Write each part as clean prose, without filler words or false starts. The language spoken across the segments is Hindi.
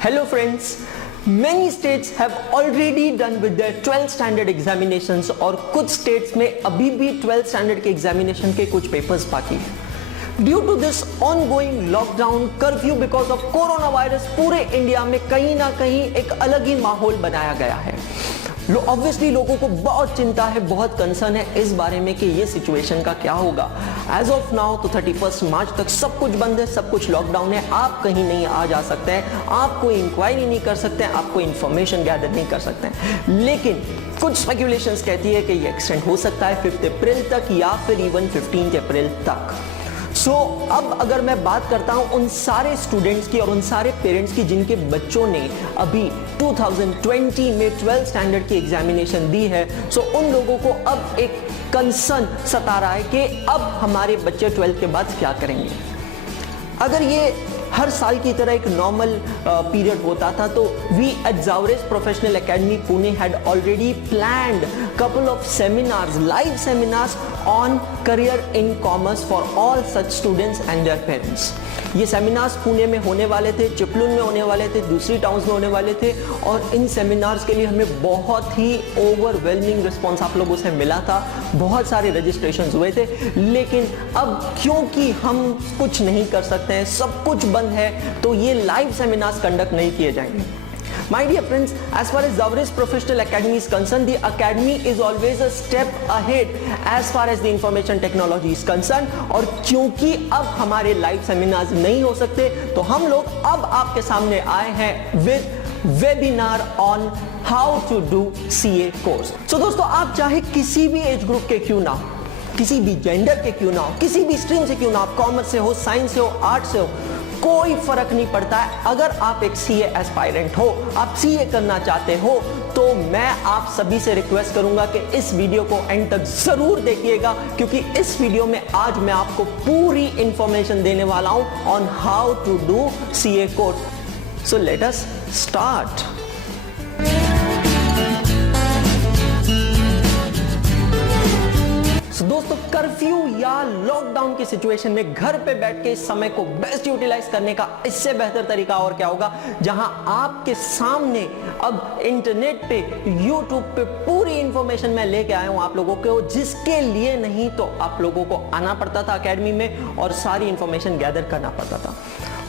Hello friends, many states have already done with their 12th standard examinations और कुछ states में अभी भी 12th standard के examination के कुछ papers बाकी हैं। Due to this ongoing lockdown, curfew because of coronavirus पूरे इंडिया में कहीं ना कहीं एक अलग ही माहौल बनाया गया है। ऑब्वियसली लोगों को बहुत चिंता है, बहुत कंसर्न है इस बारे में कि ये सिचुएशन का क्या होगा। एज ऑफ नाउ तो 31 मार्च तक सब कुछ बंद है, सब कुछ लॉकडाउन है, आप कहीं नहीं आ जा सकते हैं, आप कोई इंक्वायरी नहीं कर सकते हैं, आप कोई इंफॉर्मेशन गैदर नहीं कर सकते हैं। लेकिन कुछ स्पेक्यूलेशंस कहती है कि ये एक्सटेंड हो सकता है 5 अप्रैल तक या फिर इवन 15 अप्रैल तक। अब अगर मैं बात करता हूं उन सारे स्टूडेंट्स की और उन सारे पेरेंट्स की जिनके बच्चों ने अभी 2020 में 12th स्टैंडर्ड की एग्जामिनेशन दी है, उन लोगों को अब एक कंसर्न सता रहा है कि अब हमारे बच्चे 12th के बाद क्या करेंगे। अगर ये हर साल की तरह एक नॉर्मल पीरियड होता था तो we at Zavares professional academy Pune had already planned couple of seminars, live seminars on career in commerce for all such students and their parents. ये सेमिनार्स पुणे में होने वाले थे, चिपलुन में होने वाले थे, दूसरी टाउन्स में होने वाले थे और इन सेमिनार्स के लिए हमें बहुत ही ओवरवेलमिंग रिस्पॉन्स आप लोगों से मिला था। बहुत सारे रजिस्ट्रेशंस हुए थे, लेकिन अब क्योंकि हम कुछ नहीं कर सकते हैं, सब कुछ बंद है, तो ये लाइव सेमिनार्स कंडक्ट नहीं किए जाएंगे। My dear friends, as far as Zavres Professional Academy is concerned, the academy is always a step ahead as far as the information technology is concerned। और क्योंकि अब हमारे लाइव सेमिनार्स नहीं हो सकते तो हम लोग अब आपके सामने आए हैं with webinar on how to do CA course. दोस्तों, आप चाहे किसी भी एज ग्रुप के क्यों ना हो, किसी भी जेंडर के क्यों ना हो, किसी भी स्ट्रीम से क्यों ना, आप कॉमर्स से हो, साइंस से हो, आर्ट से हो, कोई फर्क नहीं पड़ता है। अगर आप एक CA एस्पायरेंट हो, आप CA करना चाहते हो, तो मैं आप सभी से रिक्वेस्ट करूंगा कि इस वीडियो को एंड तक जरूर देखिएगा, क्योंकि इस वीडियो में आज मैं आपको पूरी इंफॉर्मेशन देने वाला हूं on how to do CA course. So let us start. दोस्तों, कर्फ्यू या लॉकडाउन की सिचुएशन में घर पे बैठ के इस समय को बेस्ट यूटिलाइज करने का इससे बेहतर तरीका और क्या होगा, जहां आपके सामने अब इंटरनेट पे, यूट्यूब पे पूरी इंफॉर्मेशन मैं लेके आया हूं आप लोगों को, जिसके लिए नहीं तो आप लोगों को आना पड़ता था एकेडमी में और सारी इंफॉर्मेशन गैदर करना पड़ता था।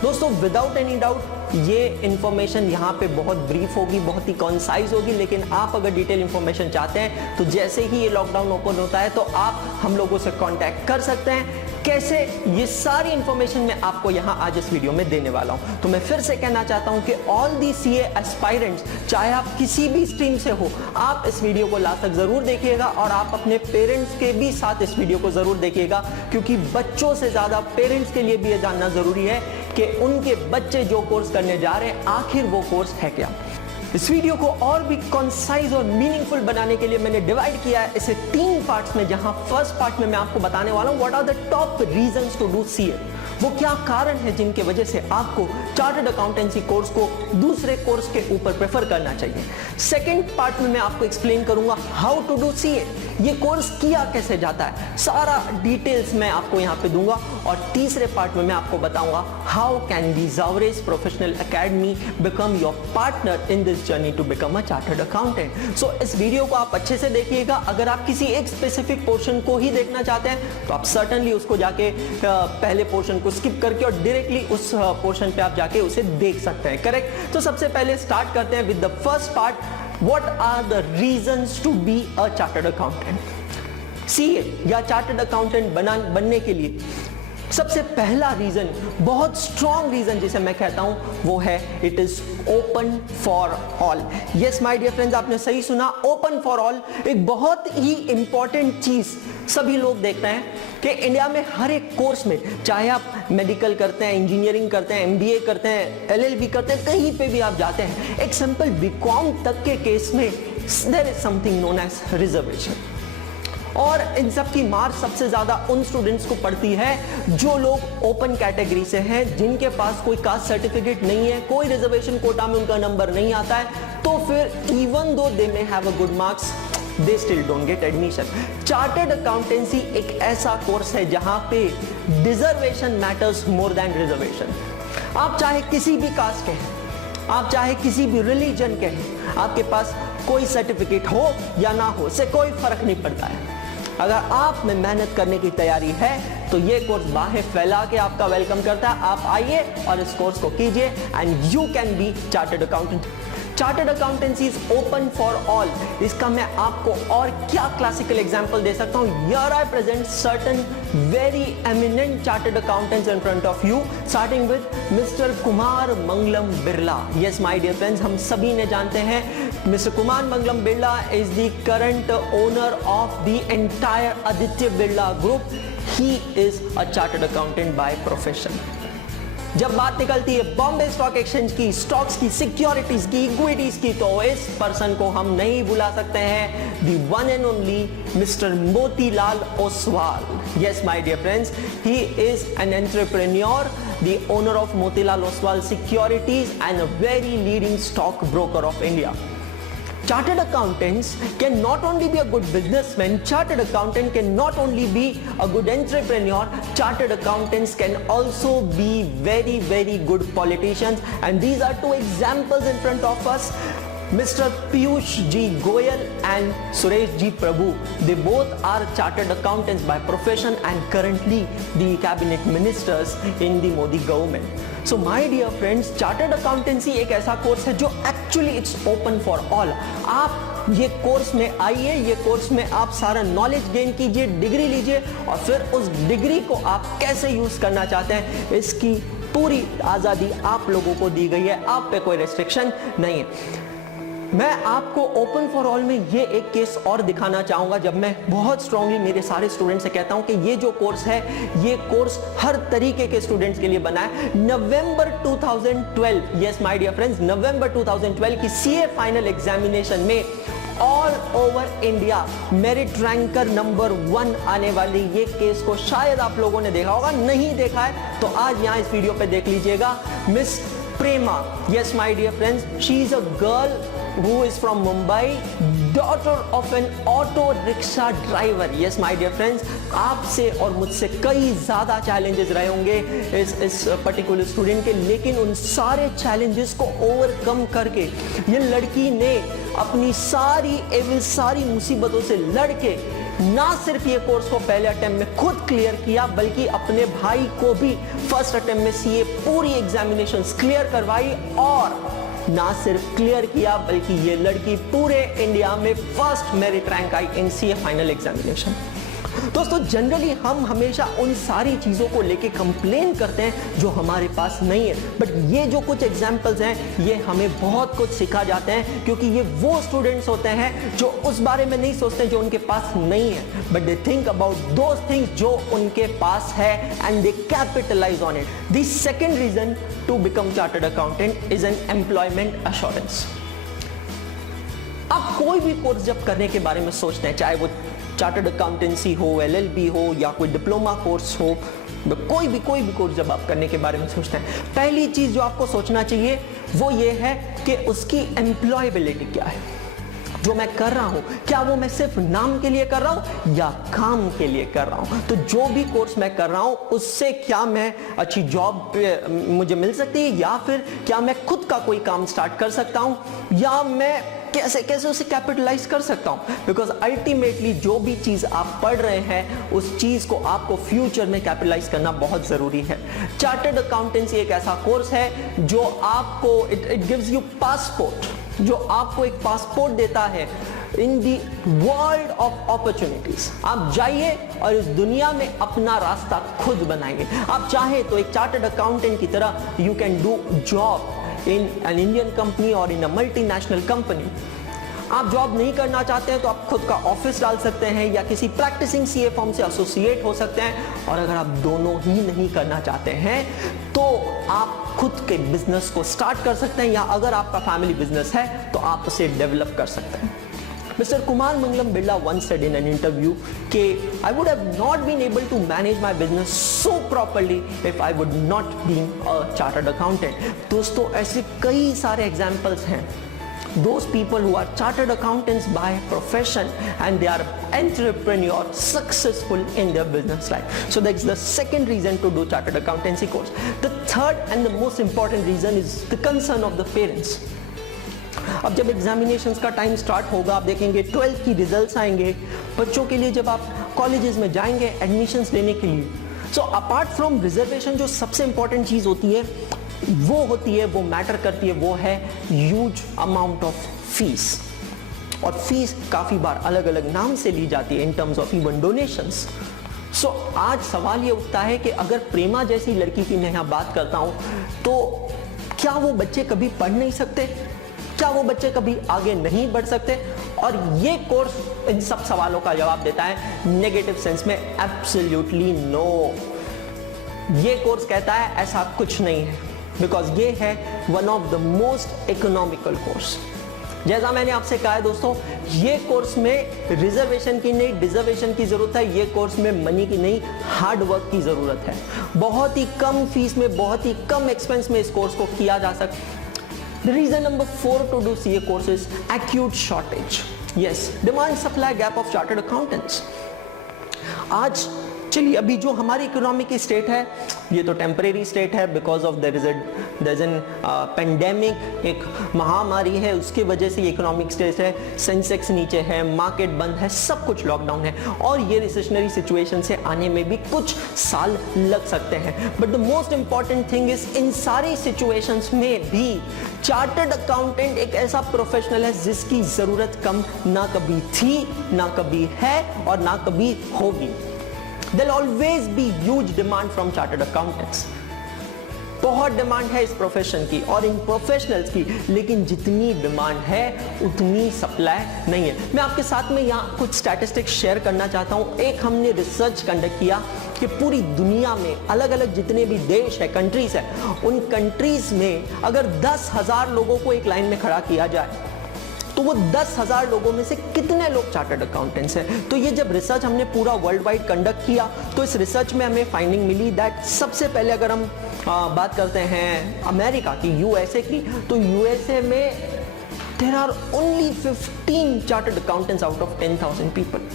दोस्तों, विदाउट एनी डाउट ये इंफॉर्मेशन यहाँ पे बहुत ब्रीफ होगी, बहुत ही कॉन्साइज होगी, लेकिन आप अगर डिटेल इंफॉर्मेशन चाहते हैं तो जैसे ही ये लॉकडाउन ओपन होता है तो आप हम लोगों से कांटेक्ट कर सकते हैं। कैसे, ये सारी इंफॉर्मेशन मैं आपको यहाँ आज इस वीडियो में देने वाला हूँ। तो मैं फिर से कहना चाहता हूँ कि ऑल दी CA एस्पायरेंट्स, चाहे आप किसी भी स्ट्रीम से हो, आप इस वीडियो को लास्ट तक जरूर देखिएगा और आप अपने पेरेंट्स के भी साथ इस वीडियो को जरूर देखिएगा, क्योंकि बच्चों से ज्यादा पेरेंट्स के लिए भी ये जानना जरूरी है कि उनके बच्चे जो कोर्स करने जा रहे हैं आखिर वो कोर्स है क्या। इस वीडियो को और भी कंसाइज और मीनिंगफुल बनाने के लिए मैंने डिवाइड किया है इसे 3 पार्ट्स में, जहां फर्स्ट पार्ट में मैं आपको बताने वाला हूं what are the top reasons to do CA। वो क्या कारण है जिनके वजह से आपको चार्टर्ड अकाउंटेंसी कोर्स को दूसरे कोर्स के ऊपर प्रेफर करना चाहिए। सेकेंड पार्ट में मैं आपको एक्सप्लेन करूंगा हाउ टू डू CA, ये कोर्स किया कैसे जाता है, सारा डिटेल्स मैं आपको यहाँ पे दूंगा। और तीसरे पार्ट में मैं आपको बताऊंगा how can the Zavares professional academy become your partner in this journey to become a chartered accountant. So इस वीडियो को आप अच्छे से देखिएगा। अगर आप किसी एक स्पेसिफिक पोर्शन को ही देखना चाहते हैं तो आप सर्टनली उसको जाके पहले पोर्शन को स्किप करके और डायरेक्टली उस पोर्शन पे आप जाके उसे देख सकते हैं। करेक्ट। तो सबसे पहले स्टार्ट करते हैं with the first part, what are the reasons to be a chartered accountant. CA या चार्टर्ड अकाउंटेंट बनने के लिए सबसे पहला रीजन, बहुत स्ट्रॉन्ग रीजन जिसे मैं कहता हूं, वो है it is open for all. Yes my dear friends, आपने सही सुना, ओपन फॉर ऑल। एक बहुत ही इंपॉर्टेंट चीज सभी लोग देखते हैं कि इंडिया में हर एक कोर्स में, चाहे आप मेडिकल करते हैं, इंजीनियरिंग करते हैं, MBA करते हैं, LLB करते हैं, कहीं पे भी आप जाते हैं, एक सिंपल BCom तक के केस में there is something known as reservation. और इन सब की मार सबसे ज्यादा उन स्टूडेंट्स को पड़ती है जो लोग ओपन कैटेगरी से हैं, जिनके पास कोई कास्ट सर्टिफिकेट नहीं है, कोई रिजर्वेशन कोटा में उनका नंबर नहीं आता है, तो फिर even though they may have a good marks, they still don't get admission. Chartered accountancy एक ऐसा कोर्स है जहां पे डिजर्वेशन मैटर्स मोर देन रिजर्वेशन। आप चाहे किसी भी कास्ट के हैं, आप चाहे किसी भी रिलीजन के हैं, आपके पास कोई सर्टिफिकेट हो या ना हो, से कोई फर्क नहीं पड़ता है। अगर आप में मेहनत करने की तैयारी है तो ये कोर्स बाहें फैला के आपका वेलकम करता है। आप आइए और इस कोर्स को कीजिए and you can be chartered accountant. Chartered accountancy is open for all. इसका मैं आपको और क्या क्लासिकल एग्जांपल दे सकता हूं। Here I present certain very eminent chartered accountants in front of you, starting with mister Kumar Mangalam Birla. Yes my dear friends, हम सभी ने जानते हैं mister Kumar Mangalam Birla is the current owner of the entire Aditya Birla group. He is a chartered accountant by profession. जब बात निकलती है बॉम्बे स्टॉक एक्सचेंज की, स्टॉक्स की, सिक्योरिटीज की, इक्विटीज की, तो इस पर्सन को हम नहीं भुला सकते हैं, the one and only mister Motilal Oswal. Yes my dear friends, he is an entrepreneur, the owner of Motilal Oswal securities and a very leading stock broker of India. Chartered accountants can not only be a good businessman, chartered accountant can not only be a good entrepreneur, chartered accountants can also be very good politicians, and these are two examples in front of us. Mr. Piyush G Goyal and Suresh G Prabhu, they both are chartered accountants by profession and currently the cabinet ministers in the Modi government. So my dear friends, chartered accountancy एक ऐसा कोर्स है जो actually it's open for all. आप ये कोर्स में आइए, ये कोर्स में आप सारा नॉलेज गेन कीजिए, डिग्री लीजिए और फिर उस डिग्री को आप कैसे यूज करना चाहते हैं इसकी पूरी आजादी आप लोगों को दी गई है। आप पे कोई रेस्ट्रिक्शन नहीं है। मैं आपको ओपन फॉर ऑल में ये एक केस और दिखाना चाहूंगा जब मैं बहुत स्ट्रांगली मेरे सारे स्टूडेंट्स से कहता हूं कि ये जो कोर्स है, ये कोर्स हर तरीके के स्टूडेंट्स के लिए बना है। नवंबर 2012, यस माय डियर फ्रेंड्स, नवंबर 2012 की सीए फाइनल एग्जामिनेशन में all over India merit ranker number 1 आने वाली ये केस को शायद आप लोगों ने देखा होगा, नहीं देखा है तो आज यहां इस वीडियो पे देख लीजिएगा। Miss Prema, yes my dear friends, she is a girl who is from Mumbai, daughter of an auto rickshaw driver. Yes my dear friends, आपसे और मुझसे कई ज़्यादा चैलेंजेस रहे होंगे इस पर्टिकुलर स्टूडेंट के, लेकिन उन सारे चैलेंजेस को ओवरकम करके ये लड़की ने अपनी सारी मुसीबतों से लड़के ना सिर्फ ये कोर्स को पहले अटेम्प्ट में खुद क्लियर किया, बल्कि अपने भाई को भी फर्स्ट अटेम्प्ट में सीए पूरी एग्जामिनेशंस क्लियर करवाई और ना सिर्फ क्लियर किया बल्कि ये लड़की पूरे इंडिया में फर्स्ट मेरिट रैंक आई इन सीए फाइनल एग्जामिनेशन। दोस्तों, जनरली हम हमेशा उन सारी चीजों को लेके कंप्लेन करते हैं जो हमारे पास नहीं है, बट ये जो कुछ एग्जांपल्स हैं ये हमें बहुत कुछ सिखा जाते हैं, क्योंकि ये वो स्टूडेंट्स होते हैं जो उस बारे में नहीं सोचते जो उनके पास नहीं है, but they think about those things जो उनके पास है and they capitalize on it. The second reason to become chartered accountant is an employment assurance. आप कोई भी कोर्स जब करने के बारे में सोचते हैं, चाहे वो चार्टर्ड अकाउंटेंसी हो, एलएलबी हो या कोई डिप्लोमा कोर्स हो, कोई भी कोर्स जब आप करने के बारे में सोचते हैं, पहली चीज जो आपको सोचना चाहिए वो ये है कि उसकी एम्प्लॉयबिलिटी क्या है। जो मैं कर रहा हूं, क्या वो मैं सिर्फ नाम के लिए कर रहा हूं या काम के लिए कर रहा हूं। तो जो भी कोर्स मैं कर रहा हूं उससे क्या मैं अच्छी जॉब मुझे मिल सकती है, या फिर क्या मैं खुद का कोई काम स्टार्ट कर सकता हूं, या मैं कैसे उसे कैपिटलाइज कर सकता हूं। बिकॉज अल्टीमेटली जो भी चीज आप पढ़ रहे हैं उस चीज को आपको फ्यूचर में कैपिटलाइज करना बहुत जरूरी है। चार्टर्ड अकाउंटेंसी एक ऐसा कोर्स है जो आपको इट गिव्स यू पासपोर्ट, जो आपको एक पासपोर्ट देता है इन दी वर्ल्ड ऑफ अपॉर्चुनिटीज। आप जाइए और इस दुनिया में अपना रास्ता खुद बनाइए। आप चाहे तो एक चार्टर्ड अकाउंटेंट की तरह you can do job in an Indian company or in a multinational company। आप जॉब नहीं करना चाहते हैं तो आप खुद का ऑफिस डाल सकते हैं या किसी प्रैक्टिसिंग सीए फर्म से एसोसिएट हो सकते हैं, और अगर आप दोनों ही नहीं करना चाहते हैं तो आप खुद के बिजनेस को स्टार्ट कर सकते हैं, या अगर आपका फैमिली बिजनेस है तो आप उसे डेवलप कर सकते हैं। Mr. Kumar Mangalam Birla once said in an interview कि I would have not been able to manage my business so properly if I would not been a chartered accountant। दोस्तों, ऐसे कई सारे एग्जाम्पल्स हैं those people who are chartered accountants by profession and they are entrepreneur successful in their business life. So that's the second reason to do chartered accountancy course. The third and the most important reason is the concern of the parents. अब जब एग्जामिनेशंस का टाइम स्टार्ट होगा, आप देखेंगे 12th की रिजल्ट्स आएंगे बच्चों के लिए, जब आप कॉलेजेस में जाएंगे एडमिशंस लेने के लिए, सो अपार्ट फ्रॉम रिजर्वेशन जो सबसे इंपॉर्टेंट चीज होती है वो मैटर करती है, वो है ह्यूज अमाउंट ऑफ फीस। और फीस काफी बार अलग अलग नाम से ली जाती है in terms of even donations. So आज सवाल ये उठता है कि अगर प्रेमा जैसी लड़की की मैं यहाँ बात करता हूँ तो क्या वो बच्चे कभी पढ़ नहीं सकते, क्या वो बच्चे कभी आगे नहीं बढ़ सकते? और ये कोर्स इन सब सवालों का जवाब देता है नेगेटिव सेंस में, एब्सोल्युटली नो। ये कोर्स कहता है ऐसा कुछ नहीं है, बिकॉज ये है one of the most economical course. जैसा मैंने आपसे कहा है दोस्तों, ये कोर्स में रिजर्वेशन की नहीं डिजर्वेशन की जरूरत है, ये कोर्स में मनी की नहीं हार्ड वर्क की जरूरत है। बहुत ही कम फीस में, बहुत ही कम एक्सपेंस में इस कोर्स को किया जा सकता है। The reason number 4 to do CA course is acute shortage. Yes, demand supply gap of chartered accountants. आज चलिए अभी जो हमारी इकोनॉमी की स्टेट है ये तो टेम्परेरी स्टेट है, because of their is an pandemic, एक महामारी है, उसकी वजह से ये इकोनॉमिक स्टेट है। सेंसेक्स नीचे है, मार्केट बंद है, सब कुछ लॉकडाउन है और ये रिसेशनरी सिचुएशन से आने में भी कुछ साल लग सकते हैं। But the most important thing is in सारी सिचुएशंस में भी चार्टर्ड अकाउंटेंट एक ऐसा प्रोफेशनल है जिसकी जरूरत कम ना कभी थी, ना कभी है और ना कभी होगी। There'll always be huge demand from chartered accountants. बहुत डिमांड है इस प्रोफेशन की और इन प्रोफेशनल्स की, लेकिन जितनी डिमांड है उतनी सप्लाई नहीं है। मैं आपके साथ में यहाँ कुछ स्टैटिस्टिक्स शेयर करना चाहता हूँ। एक हमने रिसर्च कंडक्ट किया कि पूरी दुनिया में अलग अलग जितने भी देश है, कंट्रीज है, उन कंट्रीज में अगर 10,000 लोगों को एक लाइन में खड़ा किया जाए तो वो 10,000 लोगों में से कितने लोग चार्टर्ड अकाउंटेंट्स हैं। तो ये जब रिसर्च हमने पूरा वर्ल्ड वाइड कंडक्ट किया तो इस रिसर्च में हमें फाइंडिंग मिली दैट सबसे पहले अगर हम बात करते हैं अमेरिका की, यूएसए की, तो यूएसए में there are only 15 chartered accountants out of 10,000 people.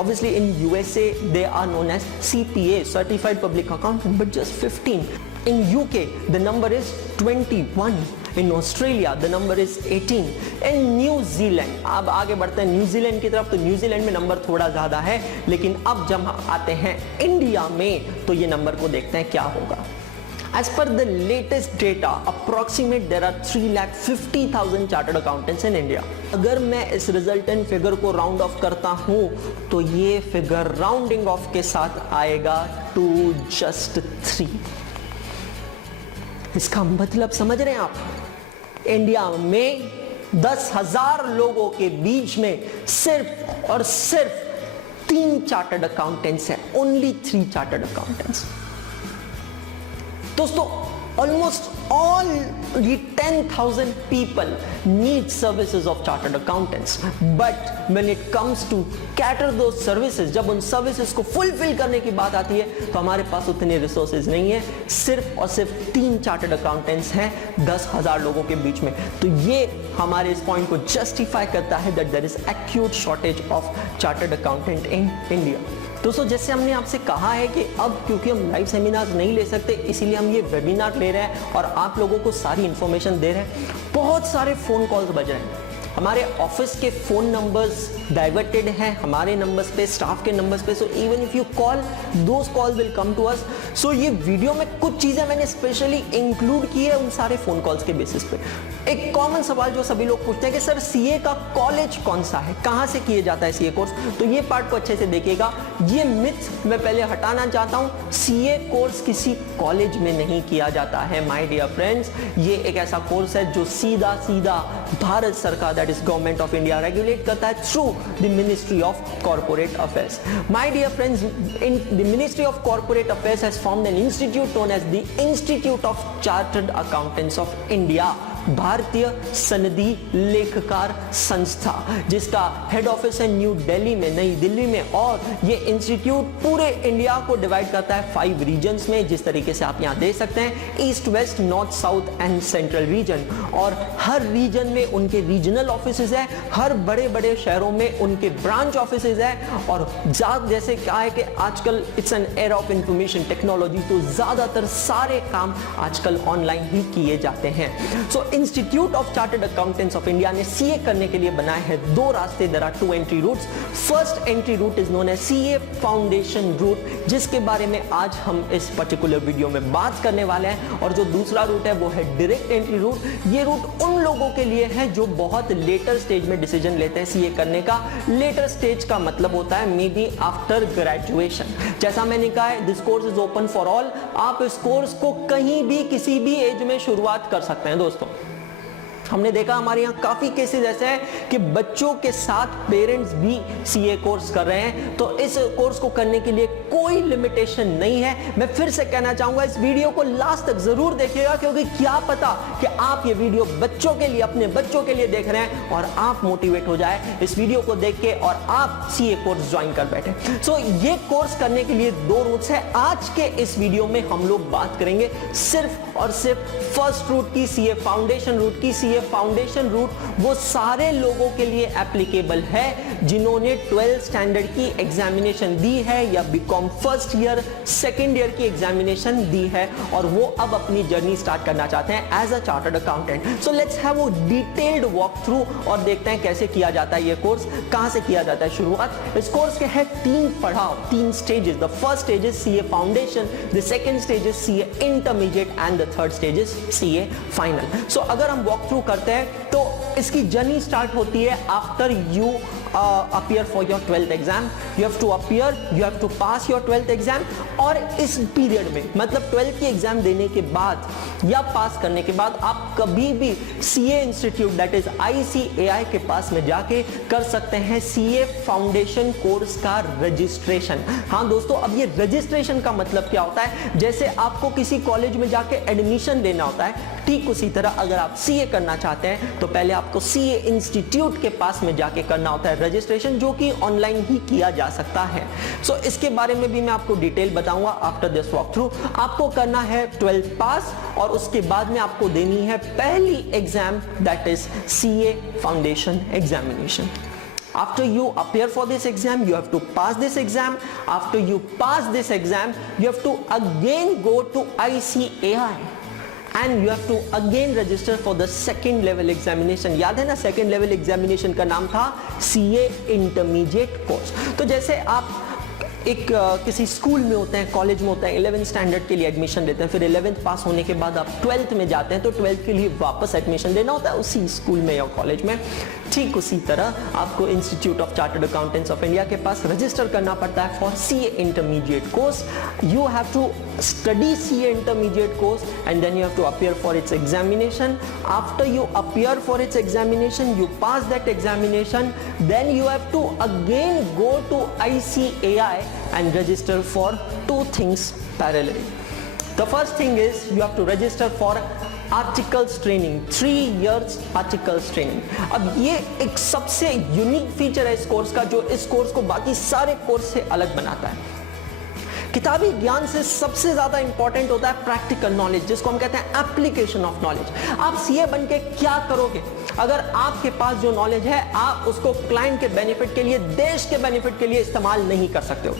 Obviously in USA they are known as CPA, Certified Public Accountant, but just 15. In UK the number is 21. In Australia the number is 18. In New Zealand, अब आगे बढ़ते हैं न्यूजीलैंड की तरफ, तो न्यूजीलैंड में नंबर थोड़ा ज्यादा है, लेकिन अब जब हम आते हैं इंडिया में तो ये नंबर को देखते हैं क्या होगा। As per the latest data, approximate there are 3,50,000 chartered accountants in India. अगर मैं इस रिजल्टेंट फिगर को राउंड ऑफ करता हूं तो ये फिगर राउंडिंग ऑफ के साथ आएगा to just 3. इसका मतलब समझ रहे हैं आप, इंडिया में 10,000 लोगों के बीच में सिर्फ और सिर्फ 3 चार्टर्ड अकाउंटेंट्स हैं, ओनली 3 चार्टर्ड अकाउंटेंट्स। दोस्तों almost all the 10,000 people need services of chartered accountants, but when it comes to cater those services, जब उन services को fulfill करने की बात आती है तो हमारे पास उतने resources नहीं है। सिर्फ और सिर्फ 3 chartered accountants हैं 10,000 लोगों के बीच में। तो ये हमारे इस पॉइंट को justify करता है that there is acute shortage of chartered accountant in India। दोस्तों जैसे हमने आपसे कहा है कि अब क्योंकि हम लाइव सेमिनार नहीं ले सकते, इसीलिए हम ये वेबिनार ले रहे हैं और आप लोगों को सारी इंफॉर्मेशन दे रहे हैं। बहुत सारे फोन कॉल्स बज रहे हैं, हमारे ऑफिस के फोन नंबर्स डाइवर्टेड हैं हमारे नंबर्स पे, स्टाफ के नंबर्स पे, so even if you call those call will come to us. So ये वीडियो में कुछ चीजें मैंने स्पेशली इंक्लूड की है उन सारे फोन कॉल्स के बेसिस पे। एक कॉमन सवाल जो सभी लोग पूछते हैं कि सर सीए का कॉलेज कौन सा है, कहां से किए जाता है सीए कोर्स, तो ये पार्ट को अच्छे से देखिएगा। ये मिथ मैं पहले हटाना चाहता हूं, सीए कोर्स किसी कॉलेज में नहीं किया जाता है माय डियर फ्रेंड्स। ये एक ऐसा कोर्स है जो सीधा सीधा भारत सरकार that is government of India regulate करता है through the ministry of corporate affairs. My dear friends, in the ministry of corporate affairs has formed an institute known as the institute of chartered accountants of India, भारतीय सनदी लेखकार संस्था, जिसका हेड ऑफिस है न्यू दिल्ली में, नई दिल्ली में। और ये इंस्टीट्यूट पूरे इंडिया को डिवाइड करता है 5 रीजन्स में, जिस तरीके से आप यहाँ देख सकते हैं, east, west, north, south and central region. और हर रीजन में उनके रीजनल ऑफिसेज है, हर बड़े बड़े शहरों में उनके ब्रांच ऑफिसेज है। और जैसे क्या है कि आजकल it's an era of information technology, तो ज्यादातर सारे काम आजकल ऑनलाइन ही किए जाते हैं। So institute of chartered accountants of India ने सीए करने के लिए बनाए हैं 2 रास्ते। There are 2 entry routes. First entry route is known as CA foundation route, जिसके बारे में आज हम इस पर्टिकुलर वीडियो में बात करने वाले हैं। और जो दूसरा रूट है वो है डायरेक्ट एंट्री रूट। ये रूट उन लोगों के लिए है जो बहुत लेटर स्टेज में डिसीजन लेते हैं सीए करने का। लेटर स्टेज का मतलब होता है मे बी आफ्टर ग्रेजुएशन। जैसा मैंने कहा है, this course is open for all. आप इस कोर्स को कहीं भी किसी भी एज में शुरुआत कर सकते हैं दोस्तों। हमने देखा हमारे यहाँ काफी केसेस ऐसे हैं कि बच्चों के साथ पेरेंट्स भी सीए कोर्स कर रहे हैं। तो इस कोर्स को करने के लिए कोई लिमिटेशन नहीं है। मैं फिर से कहना चाहूंगा, इस वीडियो को लास्ट तक जरूर देखिएगा, क्योंकि क्या पता कि आप ये वीडियो बच्चों के लिए, अपने बच्चों के लिए देख रहे हैं और आप मोटिवेट हो जाए इस वीडियो को देख के और आप सीए कोर्स ज्वाइन कर बैठे। सो ये कोर्स करने के लिए 2 रूट्स है। आज के इस वीडियो में हम लोग बात करेंगे सिर्फ और सिर्फ फर्स्ट रूट की, सीए फाउंडेशन रूट की। सीए फाउंडेशन रूट वो सारे लोगों के लिए एप्लीकेबल है जिन्होंने 12th स्टैंडर्ड की एग्जामिनेशन दी है या BCom first year, second year की एग्जामिनेशन दी है और वो अब अपनी जर्नी स्टार्ट करना चाहते हैं as a chartered accountant. So let's have a detailed walk through और देखते हैं कैसे किया जाता है ये कोर्स, कहां से किया जाता है शुरुआत। इस कोर्स के है 3 पड़ाव, 3 stages. The first stage is CA foundation, the second stage is CA intermediate and the third stage is CA final. So अगर हम वॉक थ्रू करते हैं तो इसकी जर्नी स्टार्ट होती है after you appear for your 12th exam. You have to appear, you have to pass your 12th exam। और इस पीरियड में, मतलब 12th की एग्जाम देने के बाद या पास करने के बाद आप कभी भी CA institute that is ICAI के पास में जाके कर सकते हैं सीए फाउंडेशन कोर्स का रजिस्ट्रेशन। हाँ दोस्तों, अब ये रजिस्ट्रेशन का मतलब क्या होता है, जैसे आपको किसी कॉलेज में जाके एडमिशन लेना होता है, ठीक उसी तरह अगर आप सीए करना चाहते हैं तो पहले आपको सीए इंस्टीट्यूट के पास में जाके करना होता है रजिस्ट्रेशन, जो कि ऑनलाइन ही किया जा सकता है। सो इसके बारे में भी मैं आपको डिटेल बताऊंगा आफ्टर दिस वॉक थ्रू। आपको करना है 12th पास और उसके बाद में आपको देनी है पहली exam that is CA foundation examination. After you appear for this exam, you have to pass this exam. After you pass this exam, you have to again go to ICAI and you have to again register for the second level examination। याद है ना, second level examination का नाम था CA Intermediate course। तो जैसे आप एक किसी स्कूल में होते हैं, कॉलेज में होते हैं, 11th स्टैंडर्ड के लिए एडमिशन लेते हैं, फिर 11th पास होने के बाद आप 12th में जाते हैं, तो 12th के लिए वापस एडमिशन देना होता है उसी स्कूल में या कॉलेज में। ठीक उसी तरह आपको institute of chartered accountants of India के पास रजिस्टर करना पड़ता है for CA intermediate course. You have to study CA intermediate course and then you have to appear for its examination. After you appear for its examination, you pass that examination, then you have to again go to ICAI and register for 2 things parallelly. The first thing is you have to register for articles training, 3 years articles training. अब ये एक सबसे यूनिक फीचर है इस कोर्स का, जो इस कोर्स को बाकी सारे कोर्स से अलग बनाता है। किताबी ज्ञान से सबसे ज्यादा इंपॉर्टेंट होता है प्रैक्टिकल नॉलेज, जिसको हम कहते हैं एप्लीकेशन ऑफ नॉलेज। आप सीए बन के क्या करोगे अगर आपके पास जो नॉलेज है आप उसको क्लाइंट के बेनिफिट के लिए, देश के बेनिफिट के लिए इस्तेमाल नहीं कर सकते हो।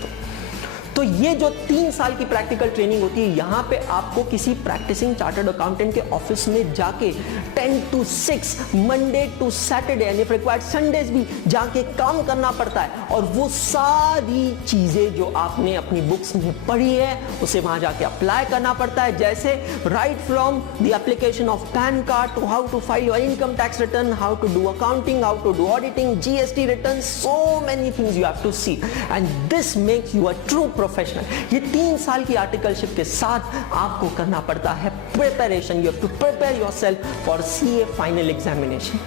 तो ये जो 3 साल की प्रैक्टिकल ट्रेनिंग होती है, यहाँ पे आपको किसी प्रैक्टिसिंग चार्टर्ड अकाउंटेंट के ऑफिस में जाके 10 to 6 मंडे टू सैटरडे यानी रिक्वायर्ड संडेज भी जाके काम करना पड़ता है। और वो सारी चीजें जो आपने अपनी बुक्स में पढ़ी है उसे वहां जाके अप्लाई करना पड़ता है, जैसे right from the application of PAN card to how to file your income tax return, how to do accounting, how to do auditing, GST return, so many things you have to see and this makes you a true professional. ये 3 साल की आर्टिकलशिप के साथ आपको करना पड़ता है preparation. You have to prepare yourself for CA final examination.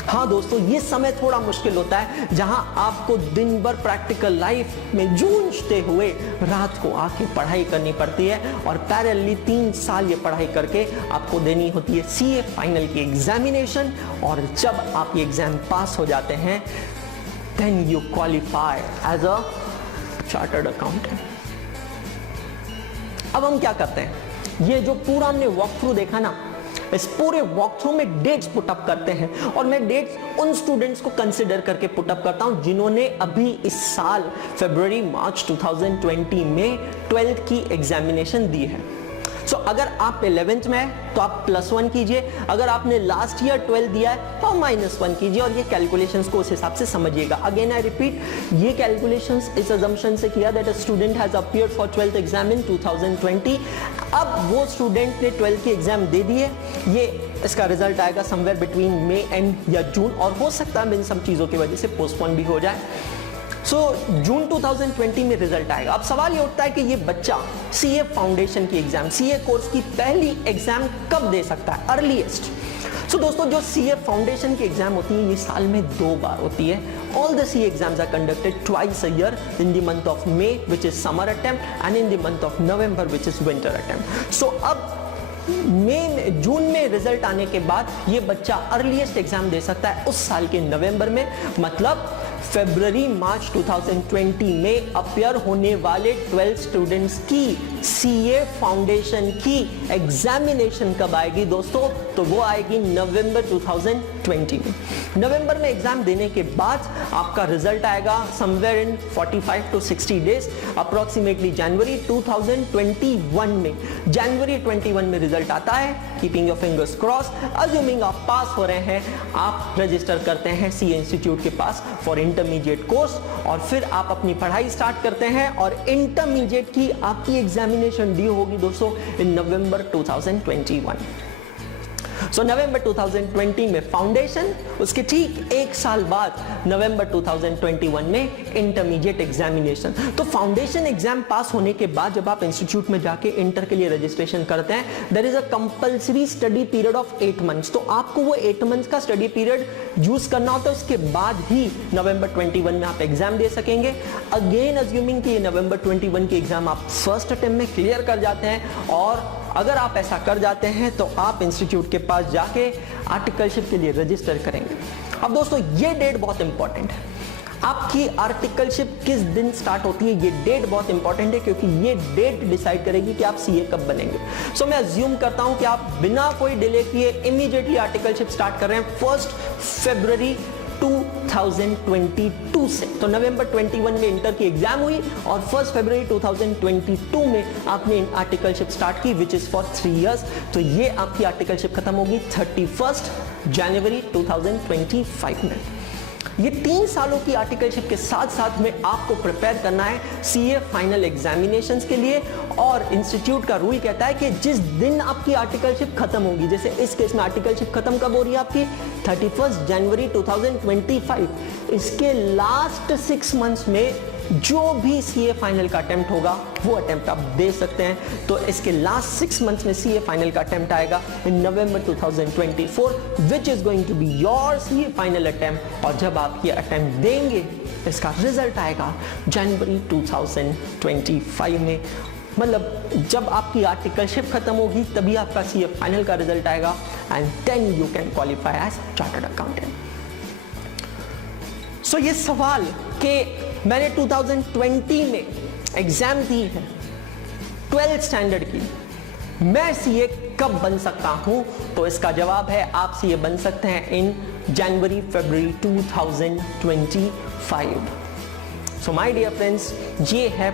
हाँ दोस्तों, ये समय थोड़ा मुश्किल होता है जहां आपको दिन भर प्रैक्टिकल लाइफ में जूझते हुए रात को आके पढ़ाई करनी पड़ती है और पैरेलली 3 साल ये पढ़ाई करके आपको देनी होती है सीए फाइनल की एग्जामिनेशन। और जब आप ये एग्जाम पास हो जाते हैं then you qualify as a chartered accountant. अब हम क्या करते हैं, ये जो पूरा हमने वॉक थ्रू देखा ना, इस पूरे वॉक थ्रू में डेट्स पुटअप करते हैं और मैं डेट्स उन स्टूडेंट्स को कंसिडर करके पुटअप करता हूं जिन्होंने अभी इस साल फरवरी मार्च 2020 में 12th की एग्जामिनेशन दी है। सो अगर आप 11th में हैं तो आप +1 कीजिए, अगर आपने लास्ट ईयर 12 दिया है तो आप -1 कीजिए और ये कैलकुलेशंस को उस हिसाब से समझिएगा। अगेन आई रिपीट, ये कैलकुलेशंस इस अजम्पशन से किया that a student has appeared for 12th exam in 2020। अब वो स्टूडेंट ने 12th की एग्जाम दे दी है, ये इसका रिजल्ट आएगा समवेयर बिटवीन मई एंड या जून, और हो सकता है इन सब चीजों की वजह से पोस्टपोन भी हो जाए। जून 2020 में रिजल्ट आएगा। अब सवाल ये उठता है कि ये बच्चा सीए फाउंडेशन की एग्जाम, सीए कोर्स की पहली एग्जाम कब दे सकता है, अर्लीएस्ट। दोस्तों, जो सीए फाउंडेशन की एग्जाम होती है ये साल में 2 बार होती है। All the CA exams are conducted twice a year, in the month of May which is summer attempt and in the month of November which is winter attempt. अब जून में रिजल्ट आने के बाद ये बच्चा अर्लीएस्ट एग्जाम दे सकता है उस साल के नवंबर में, मतलब फरवरी मार्च 2020 में अपियर होने वाले 12 स्टूडेंट्स की सीए फाउंडेशन की एग्जामिनेशन कब आएगी दोस्तों, तो वो आएगी नवंबर 2020 में। नवंबर में एग्जाम देने के बाद आपका रिजल्ट आएगा somewhere in 45 to 60 days, approximately जनवरी 2021 में। जनवरी 21 में रिजल्ट आता है, keeping your fingers cross, assuming आप पास हो रहे हैं, आप रजिस्टर करते हैं सीए इंस्टीट्यूट के पास फॉर इंटरमीडिएट कोर्स और फिर आप अपनी पढ़ाई स्टार्ट करते हैं और इंटरमीडिएट की आपकी एग्जामिनेशन ड्यू होगी दोस्तों इन नवंबर 2021। नवंबर 2020 में फाउंडेशन, उसके ठीक 1 साल बाद नवंबर 2021 में इंटरमीडिएट एग्जामिनेशन। तो फाउंडेशन एग्जाम पास होने के बाद जब आप इंस्टीट्यूट में जाके इंटर के लिए रजिस्ट्रेशन करते हैं, there is a compulsory study period of 8 months. तो आपको वो 8 मंथ्स का स्टडी पीरियड यूज करना होता है, उसके बाद ही नवंबर 21 में आप एग्जाम दे सकेंगे। अगेन अज्यूमिंग कि नवंबर 21 की एग्जाम आप फर्स्ट अटेम्प्ट में क्लियर कर जाते हैं, और अगर आप ऐसा कर जाते हैं तो आप इंस्टीट्यूट के पास जाके आर्टिकलशिप के लिए रजिस्टर करेंगे। अब दोस्तों, ये डेट बहुत इंपॉर्टेंट है, आपकी आर्टिकलशिप किस दिन स्टार्ट होती है, ये डेट बहुत इंपॉर्टेंट है क्योंकि ये डेट डिसाइड करेगी कि आप सीए कब बनेंगे। मैं अज्यूम करता हूं कि आप बिना कोई डिले किए इमीडिएटली आर्टिकलशिप स्टार्ट कर रहे हैं 1 फरवरी 2022 से। तो नवंबर 21 में इंटर की एग्जाम हुई और 1 फरवरी 2022 में आपने आर्टिकलशिप स्टार्ट की विच इज फॉर 3 इयर्स। तो ये आपकी आर्टिकलशिप खत्म होगी 31 जनवरी 2025 में। ये 3 सालों की आर्टिकलशिप के साथ साथ में आपको प्रिपेयर करना है सीए फाइनल एग्जामिनेशंस के लिए, और इंस्टीट्यूट का रूल कहता है कि जिस दिन आपकी आर्टिकलशिप खत्म होगी, जैसे इस केस में आर्टिकलशिप खत्म कब हो रही है आपकी 31 जनवरी 2025, इसके लास्ट 6 मंथ्स में जो भी सीए फाइनल का अटेम्प्ट होगा वो अटेम्प्ट आप दे सकते हैं। तो इसके लास्ट 6 मंथ्स में सीए फाइनल का अटेम्प्ट आएगा in November 2024 which is going to be your CA final attempt, और जब आप ये अटेम्प्ट देंगे इसका रिजल्ट आएगा जनवरी 2025 में। मतलब जब आपकी आर्टिकलशिप खत्म होगी तभी आपका सीए फाइनल का रिजल्ट आएगा and then you can qualify as chartered accountant. ये सवाल कि मैंने 2020 में एग्जाम दी है 12th स्टैंडर्ड की, मैं सीए कब बन सकता हूं, तो इसका जवाब है आप सीए बन सकते हैं इन जनवरी फरवरी 2025। सो माय डियर फ्रेंड्स, ये है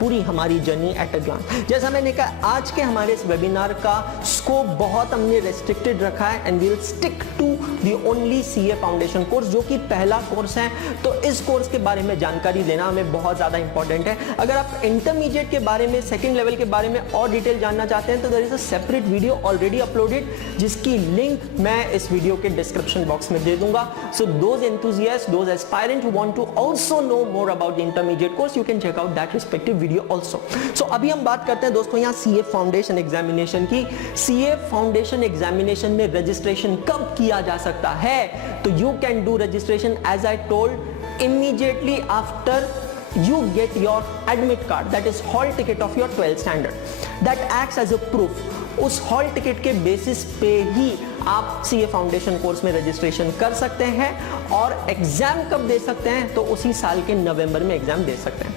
पूरी हमारी जर्नी एट अ ग्लांस। जैसा मैंने कहा, आज के हमारे इस वेबिनार का स्कोप बहुत हमने रेस्ट्रिक्टेड रखा है and we will stick to the only CA foundation course, जो कि पहला कोर्स है। तो इस कोर्स के बारे में जानकारी लेना हमें बहुत ज़्यादा इंपॉर्टेंट है। अगर आप इंटरमीडिएट के बारे में, सेकेंड लेवल के बारे में और डिटेल जानना चाहते हैं तो there is a separate video already uploaded, जिसकी लिंक मैं इस वीडियो के डिस्क्रिप्शन बॉक्स में दे दूंगा। So those enthusiast, those aspirant who want to also know more about the intermediate course, you can can check out that respective video also. So अभी हम बात करते हैं दोस्तों यहाँ सीए फाउंडेशन एग्जामिनेशन की। सीए फाउंडेशन एग्जामिनेशन में रजिस्ट्रेशन कब किया जा सकता है? तो you can do registration as I told immediately after you get your admit card, that is hall ticket of your 12th standard, that acts as a proof। उस हॉल टिकट के बेसिस पे ही आप सीए फाउंडेशन कोर्स में रजिस्ट्रेशन कर सकते हैं और एग्जाम कब दे सकते हैं? तो उसी साल के नवंबर में एग्जाम दे सकते हैं।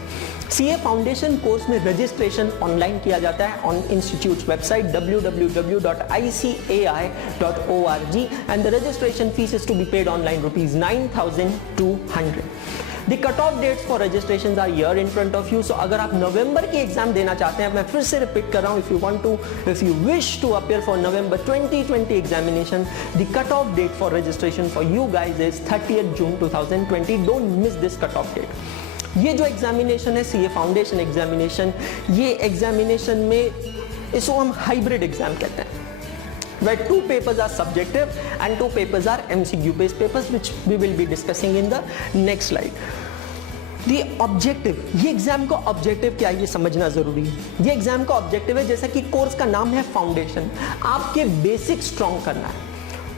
सीए फाउंडेशन कोर्स में रजिस्ट्रेशन ऑनलाइन किया जाता है on institute website www.icaI.org and the registration fees is to be paid online ₹9,200। The cutoff dates for registrations are here in front of you। So अगर आप नवंबर की एग्जाम देना चाहते हैं, मैं फिर से रिपीट कर रहा हूं, if you wish to appear for November 2020 examination, the cutoff date for registration for you guys is 30th June 2020। Don't miss this cutoff date। ये जो एग्जामिनेशन है सीए फाउंडेशन एग्जामिनेशन, ये एग्जामिनेशन में इसको हम हाइब्रिड एग्जाम कहते हैं, where 2 papers are subjective and 2 papers are MCQ based papers, which we will be discussing in the next slide। The objective, ये एग्जाम का ऑब्जेक्टिव क्या है ये समझना जरूरी है। ये एग्जाम का ऑब्जेक्टिव है, जैसा कि कोर्स का नाम है फाउंडेशन, आपके बेसिक स्ट्रॉन्ग करना है।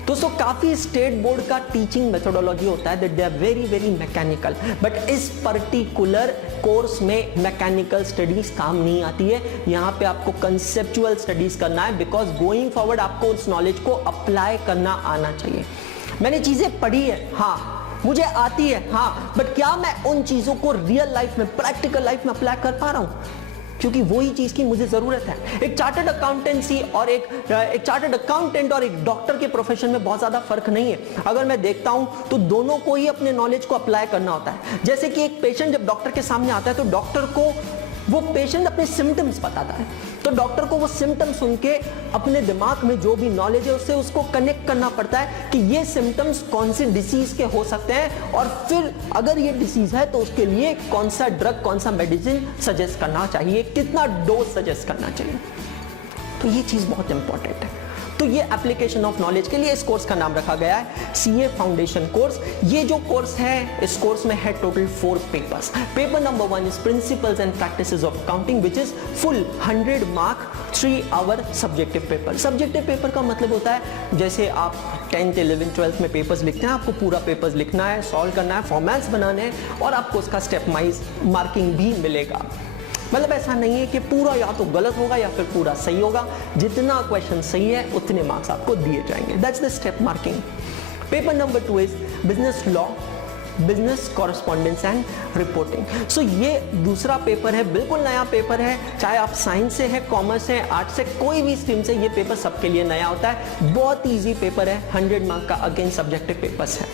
दोस्तों काफी स्टेट बोर्ड का टीचिंग मेथोडोलॉजी होता है that they are very very mechanical, but इस पर्टिकुलर कोर्स में मैकेनिकल स्टडीज काम नहीं आती है। यहाँ पे आपको कंसेप्चुअल स्टडीज करना है, बिकॉज गोइंग फॉरवर्ड आपको उस नॉलेज को अप्लाई करना आना चाहिए। मैंने चीजें पढ़ी है, हाँ मुझे आती है, हाँ, बट क्या मैं उन चीजों को रियल लाइफ में, प्रैक्टिकल लाइफ में अप्लाई कर पा रहा हूँ? क्योंकि वही चीज की मुझे जरूरत है। एक चार्टर्ड अकाउंटेंसी और एक चार्टर्ड अकाउंटेंट और एक डॉक्टर के प्रोफेशन में बहुत ज्यादा फर्क नहीं है। अगर मैं देखता हूं तो दोनों को ही अपने नॉलेज को अप्लाई करना होता है। जैसे कि एक पेशेंट जब डॉक्टर के सामने आता है तो डॉक्टर को वो पेशेंट अपने सिम्टम्स बताता है, तो डॉक्टर को वो सिम्टम्स सुन के अपने दिमाग में जो भी नॉलेज है उससे उसको कनेक्ट करना पड़ता है कि ये सिम्टम्स कौन सी डिसीज के हो सकते हैं, और फिर अगर ये डिसीज है तो उसके लिए कौन सा ड्रग, कौन सा मेडिसिन सजेस्ट करना चाहिए, कितना डोज सजेस्ट करना चाहिए। तो ये चीज बहुत इंपॉर्टेंट है। तो ये एप्लीकेशन ऑफ नॉलेज के लिए इस कोर्स का नाम रखा गया है सीए फाउंडेशन कोर्स। ये जो कोर्स है, इस कोर्स में है total 4 papers. Paper number 1 is principles and practices of accounting, which is full 100 mark 3 hour subjective paper. Subjective paper का मतलब होता है जैसे आप 10th 11th 12th में पेपर्स लिखते हैं, आपको पूरा पेपर्स लिखना है, सॉल्व करना है, फॉर्मेट्स बनाने हैं और आपको उसका स्टेप वाइज मार्किंग भी मिलेगा। मतलब ऐसा नहीं है कि पूरा या तो गलत होगा या फिर पूरा सही होगा, जितना क्वेश्चन सही है उतने मार्क्स आपको दिए जाएंगे। That's the step marking. Paper number 2 is business law, business correspondence and reporting. So ये दूसरा पेपर है, बिल्कुल नया पेपर है। चाहे आप साइंस से है, कॉमर्स से, आर्ट्स से, कोई भी स्ट्रीम से, ये पेपर सबके लिए नया होता है। बहुत इजी पेपर है, 100 मार्क का अगेन सब्जेक्टिव पेपर्स है।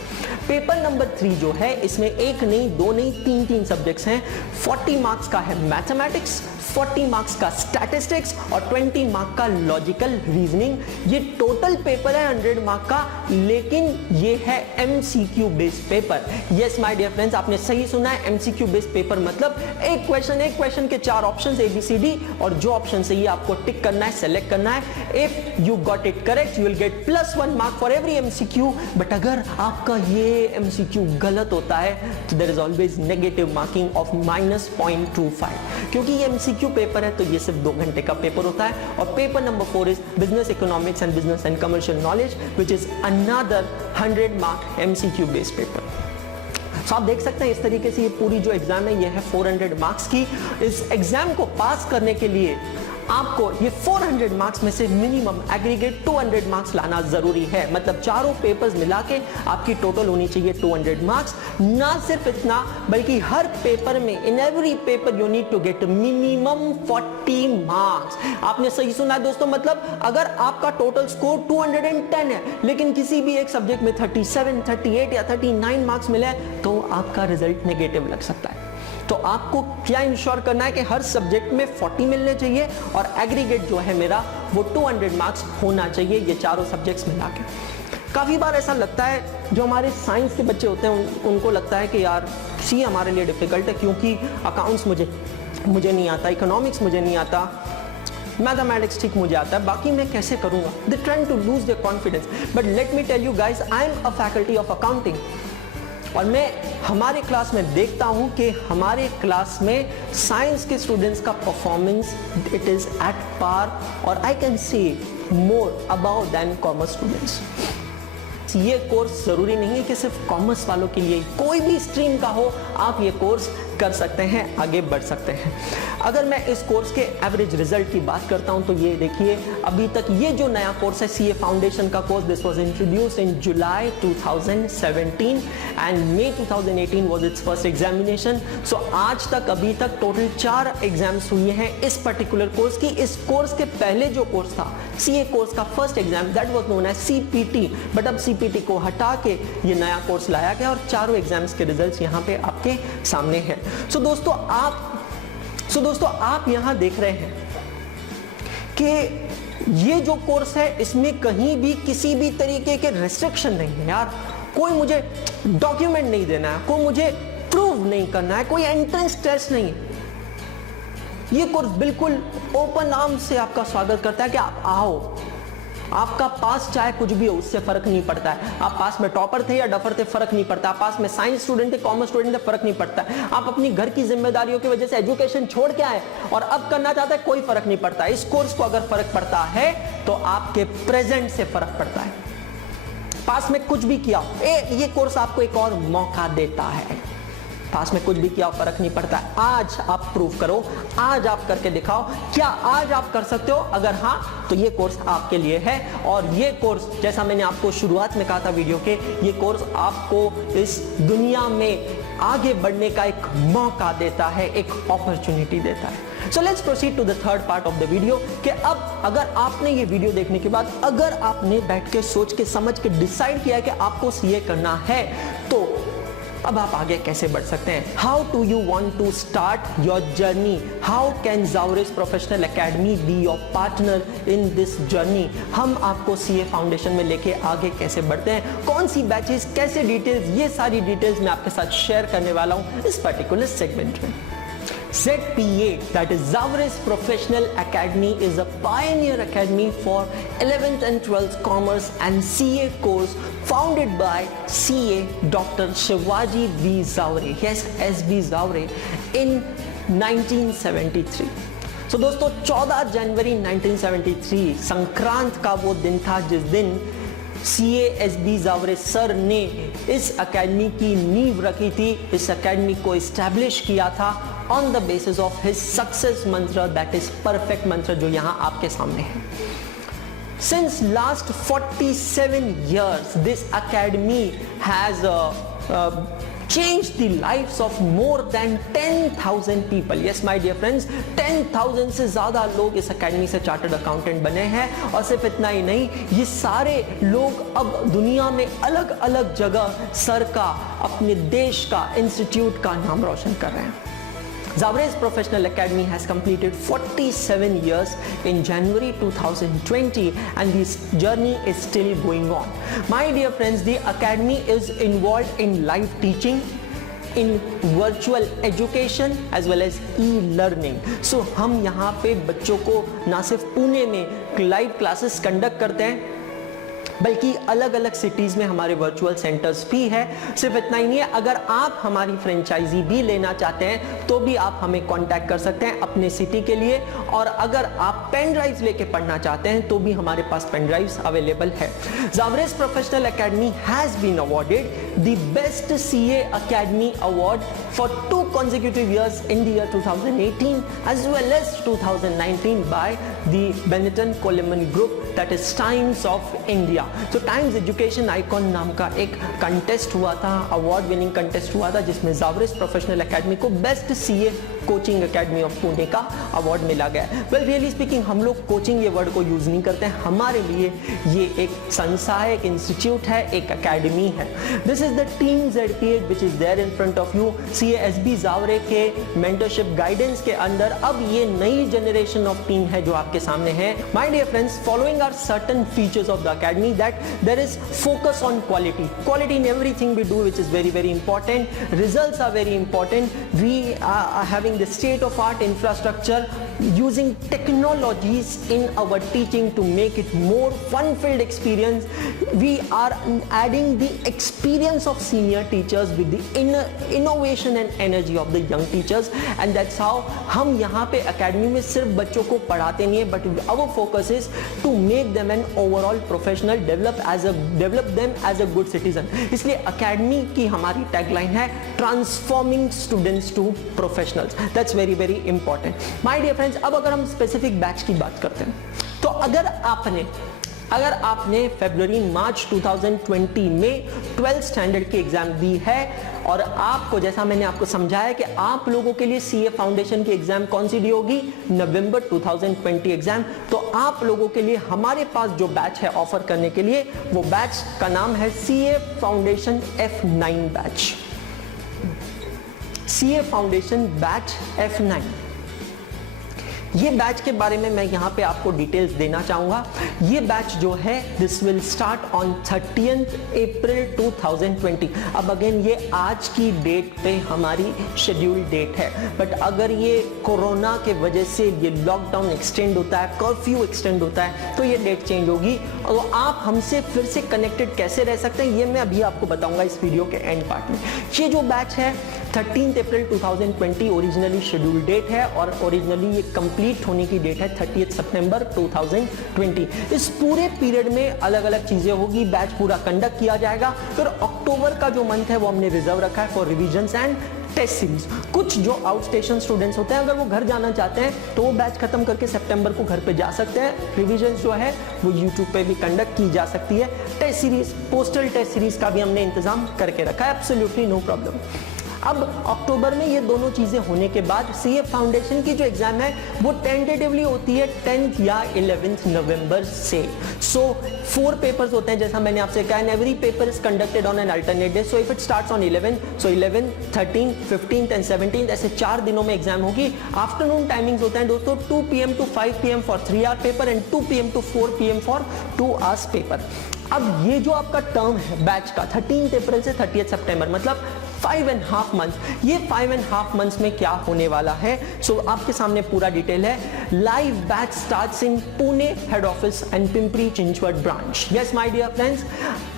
पेपर नंबर 3 जो है, इसमें 1 नहीं 2 नहीं 3 सब्जेक्ट्स हैं। 40 मार्क्स का है मैथमेटिक्स, 40 मार्क्स का स्टैटिस्टिक्स और 20 मार्क का लॉजिकल रीजनिंग। ये टोटल पेपर है 100 मार्क का, लेकिन ये है MCQ based paper. Yes my dear friends, आपने सही सुना है, MCQ बेस्ड पेपर मतलब एक क्वेश्चन के 4 ऑप्शंस ABCD, और जो ऑप्शन सही है आपको टिक करना है, सेलेक्ट करना है। If you got it correct you will get +1 mark for every MCQ, but अगर आपका ये MCQ गलत होता है तो there is always negative marking of -0.25, क्योंकि ये MCQ पेपर है तो ये सिर्फ 2 घंटे का पेपर होता है। और paper number 4 is business economics and business and commercial knowledge, which is another 100 mark MCQ based paper. तो आप देख सकते हैं इस तरीके से ये पूरी जो एग्जाम है ये है 400 मार्क्स की। इस एग्जाम को पास करने के लिए आपको ये 400 मार्क्स में से मिनिमम एग्रीगेट 200 मार्क्स लाना जरूरी है। मतलब चारों पेपर्स मिला के आपकी टोटल होनी चाहिए 200 मार्क्स। ना सिर्फ इतना, बल्कि हर पेपर में, in every paper you need to get minimum 40 marks. आपने सही सुना है दोस्तों, मतलब अगर आपका टोटल स्कोर 210 है लेकिन किसी भी एक सब्जेक्ट में 37, 38 या 39 मार्क्स मिले तो आपका रिजल्ट नेगेटिव लग सकता है। तो आपको क्या इंश्योर करना है कि हर सब्जेक्ट में 40 मिलने चाहिए और एग्रीगेट जो है मेरा वो 200 मार्क्स होना चाहिए, ये चारों सब्जेक्ट्स मिला के। काफ़ी बार ऐसा लगता है, जो हमारे साइंस के बच्चे होते हैं उनको लगता है कि यार सी हमारे लिए डिफिकल्ट है क्योंकि अकाउंट्स मुझे नहीं आता, इकोनॉमिक्स मुझे नहीं आता, मैथमेटिक्स ठीक मुझे आता है, बाकी मैं कैसे करूँगा। They trying to lose their confidence, but let me tell you guys, I am a faculty of accounting और मैं हमारे क्लास में देखता हूं कि हमारे क्लास में साइंस के स्टूडेंट्स का performance it is at par और I can see more about then commerce students. ये कोर्स जरूरी नहीं है कि सिर्फ कॉमर्स वालों के लिए, कोई भी स्ट्रीम का हो आप ये कोर्स कर सकते हैं, आगे बढ़ सकते हैं। अगर मैं इस कोर्स के एवरेज रिजल्ट की बात करता हूं तो ये देखिए, अभी तक ये जो नया कोर्स है सीए फाउंडेशन का course, this was introduced in July 2017 and May 2018 was its first examination. So आज तक अभी तक टोटल 4 एग्जाम्स हुए हैं इस पर्टिकुलर कोर्स की। इस कोर्स के पहले जो कोर्स था सीए कोर्स का first exam that was known as CPT, but अब सीपीटी को हटा के ये नया कोर्स लाया गया और चारों एग्जाम्स के रिजल्ट्स यहाँ पे आपके सामने हैं। सो दोस्तों आप यहां देख रहे हैं कि ये जो कोर्स है इसमें कहीं भी किसी भी तरीके के रेस्ट्रिक्शन नहीं है यार। कोई मुझे डॉक्यूमेंट नहीं देना है, कोई मुझे प्रूव नहीं करना है, कोई एंट्रेंस टेस्ट नहीं है। ये कोर्स बिल्कुल ओपन आर्म से आपका स्वागत करता है कि आप आओ। आपका पास चाहे कुछ भी हो उससे फर्क नहीं पड़ता है। आप पास में टॉपर थे या डफर थे फर्क नहीं पड़ता, आप पास में साइंस स्टूडेंट थे कॉमर्स स्टूडेंट थे फर्क नहीं पड़ता। आप अपनी घर की जिम्मेदारियों की वजह से एजुकेशन छोड़ के आए और अब करना चाहते हैं, कोई फर्क नहीं पड़ता। इस कोर्स को अगर फर्क पड़ता है तो आपके प्रेजेंट से फर्क पड़ता है। पास में कुछ भी किया, ये कोर्स आपको एक और मौका देता है। पास में कुछ भी किया फर्क नहीं पड़ता है। आज आप प्रूव करो, आज आप करके दिखाओ। क्या आज आप कर सकते हो? अगर हाँ तो ये कोर्स आपके लिए है। और ये कोर्स जैसा मैंने आपको शुरुआत में कहा था वीडियो के, ये कोर्स आपको इस दुनिया में आगे बढ़ने का एक मौका देता है, एक अपॉर्चुनिटी देता है। So let's proceed to the third part of the video कि अब अगर आपने ये वीडियो देखने के बाद अगर आपने बैठ के सोच के समझ के डिसाइड किया कि आपको सीए करना है तो अब आप आगे कैसे बढ़ सकते हैं। How do you want to start your journey? How can Zavares professional academy be your partner in this journey? हम आपको सीए फाउंडेशन में लेके आगे कैसे बढ़ते हैं, कौन सी बैचेस, कैसे डिटेल्स, ये सारी डिटेल्स मैं आपके साथ शेयर करने वाला हूं इस पर्टिकुलर सेगमेंट में। ZPA, that is Zavares Professional Academy, is a pioneer academy for 11th and 12th Commerce and CA course founded by CA Dr. Shivaji V. Zavare, yes, SB Zavare, in 1973. So दोस्तों 14 जनवरी 1973 संक्रांत का वो दिन था जिस दिन CA जावरे सर ने इस एकेडमी की नींव रखी थी, इस एकेडमी को एस्टैब्लिश किया था on the basis of his success मंत्र, दैट इज परफेक्ट मंत्र, जो यहां आपके सामने है। Since last 47 years, this academy has changed the lives of more than 10,000 people. Yes, my dear friends, 10,000 से ज़्यादा लोग इस एकेडमी से चार्टर्ड अकाउंटेंट बने हैं। और सिर्फ इतना ही नहीं, ये सारे लोग अब दुनिया में अलग अलग जगह सर का, अपने देश का, इंस्टीट्यूट का नाम रोशन कर रहे हैं। Zavares Professional Academy has completed 47 years in January 2020 and this journey is still going on. My dear friends, the academy is involved in live teaching, in virtual education as well as e-learning. So हम यहाँ पे बच्चों को ना सिर्फ पुणे में लाइव क्लासेस कंडक्ट करते हैं बल्कि अलग अलग सिटीज में हमारे वर्चुअल सेंटर्स भी है। सिर्फ इतना ही नहीं है, अगर आप हमारी फ्रेंचाइजी भी लेना चाहते हैं तो भी आप हमें कांटेक्ट कर सकते हैं अपने सिटी के लिए। और अगर आप पेन ड्राइव्स लेके पढ़ना चाहते हैं तो भी हमारे पास पेन ड्राइव्स अवेलेबल है। Zavares Professional Academy has been awarded the Best CA Academy Award for 2 consecutive years in the year 2018 as well as 2019 by the Benetton Coleman Group, that is Times of India. तो टाइम्स एजुकेशन आइकॉन नाम का एक कंटेस्ट हुआ था, अवार्ड विनिंग कंटेस्ट हुआ था, जिसमें ज़ावरेस प्रोफेशनल एकेडमी को best CA coaching academy of Pune का अवार्ड मिला गया। वेल रियली स्पीकिंग, हम लोग कोचिंग ये वर्ड को यूज नहीं करते हैं, हमारे लिए ये एक संस्था है, एक इंस्टीट्यूट है, एक एकेडमी है। This is the team ZPA which is there in front of you. CA Zavre के मेंटरशिप गाइडेंस के अंदर अब ये नई जनरेशन ऑफ टीम है जो आपके सामने है। My dear friends, following are certain features of the academy, that there is focus on quality in everything we do, which is very important. Results are very important. We are having design the state-of-art infrastructure using technologies in our teaching to make it more fun-filled experience. We are adding the experience of senior teachers with the innovation and energy of the young teachers, and that's how हम यहाँ पे academy में सिर्फ बच्चों को पढ़ाते नहीं है, but our focus is to make them an overall professional, develop them as a good citizen. इसलिए academy की हमारी tagline है transforming students to professionals. That's very very important. My dear friends, अब अगर हम specific batch की बात करते हैं, तो अगर आपने फरवरी मार्च 2020 में 12th स्टैंडर्ड की एग्जाम दी है और आपको, जैसा मैंने आपको समझाया कि आप लोगों के लिए सीए फाउंडेशन की एग्जाम कौन सी दी होगी, नवंबर 2020 एग्जाम, तो आप लोगों के लिए हमारे पास जो बैच है ऑफर करने के लिए, वो बैच का नाम है CA foundation F9 batch. CA foundation batch F9, ये बैच के बारे में मैं यहाँ पे आपको डिटेल्स देना चाहूंगा। ये बैच जो है this will start on 30th अप्रैल 2020। अब अगेन ये आज की डेट पे हमारी शेड्यूल डेट है, बट अगर ये कोरोना के वजह से ये लॉकडाउन एक्सटेंड होता है, कर्फ्यू एक्सटेंड होता है, तो ये डेट चेंज होगी। और आप हमसे फिर से कनेक्टेड कैसे रह सकते हैं, ये मैं अभी आपको बताऊंगा इस वीडियो के एंड पार्ट में। ये जो बैच है 13th अप्रैल 2020 ओरिजिनली शेड्यूल डेट है और ओरिजिनली ये कंप्लीट होने की डेट है 30th सितंबर 2020। इस पूरे पीरियड में अलग अलग चीजें होगी, बैच पूरा कंडक्ट किया जाएगा। फिर अक्टूबर का जो मंथ है वो हमने रिजर्व रखा है for revisions and test series. कुछ जो आउट स्टेशन स्टूडेंट्स होते हैं, अगर वो घर जाना चाहते हैं तो वो बैच खत्म करके सितंबर को घर पे जा सकते हैं। रिविजन्स जो है वो यूट्यूब पे भी कंडक्ट की जा सकती है। Test series, postal test series का भी हमने इंतजाम करके रखा है, एब्सोल्युटली नो प्रॉब्लम। अब अक्टूबर में ये दोनों चीजें होने के बाद सीए फाउंडेशन की जो एग्जाम है वो टेंटेटिवली होती है 10th या 11th नवंबर से। सो 4 पेपर्स होते हैं, जैसा मैंने आपसे कहा, and every paper is conducted on an alternate day. So if it starts on 11, so 11, 13, 15 and 17, ऐसे 4 दिनों में एग्जाम होगी। आफ्टरनून टाइमिंग्स होते हैं दोस्तों 2 PM to 5 PM for 3 hour paper and 2 PM to 4 PM for 2 hours paper. अब ये जो आपका टर्म है बैच का 13th अप्रैल से 30th सितंबर, मतलब 5.5 months। ये 5.5 months में क्या होने वाला है, सो आपके सामने पूरा डिटेल है। Live batch starts in Pune head office and Pimpri Chinchwad branch. Yes my dear friends,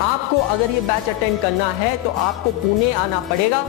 आपको अगर ये बैच अटेंड करना है तो आपको पुणे आना पड़ेगा।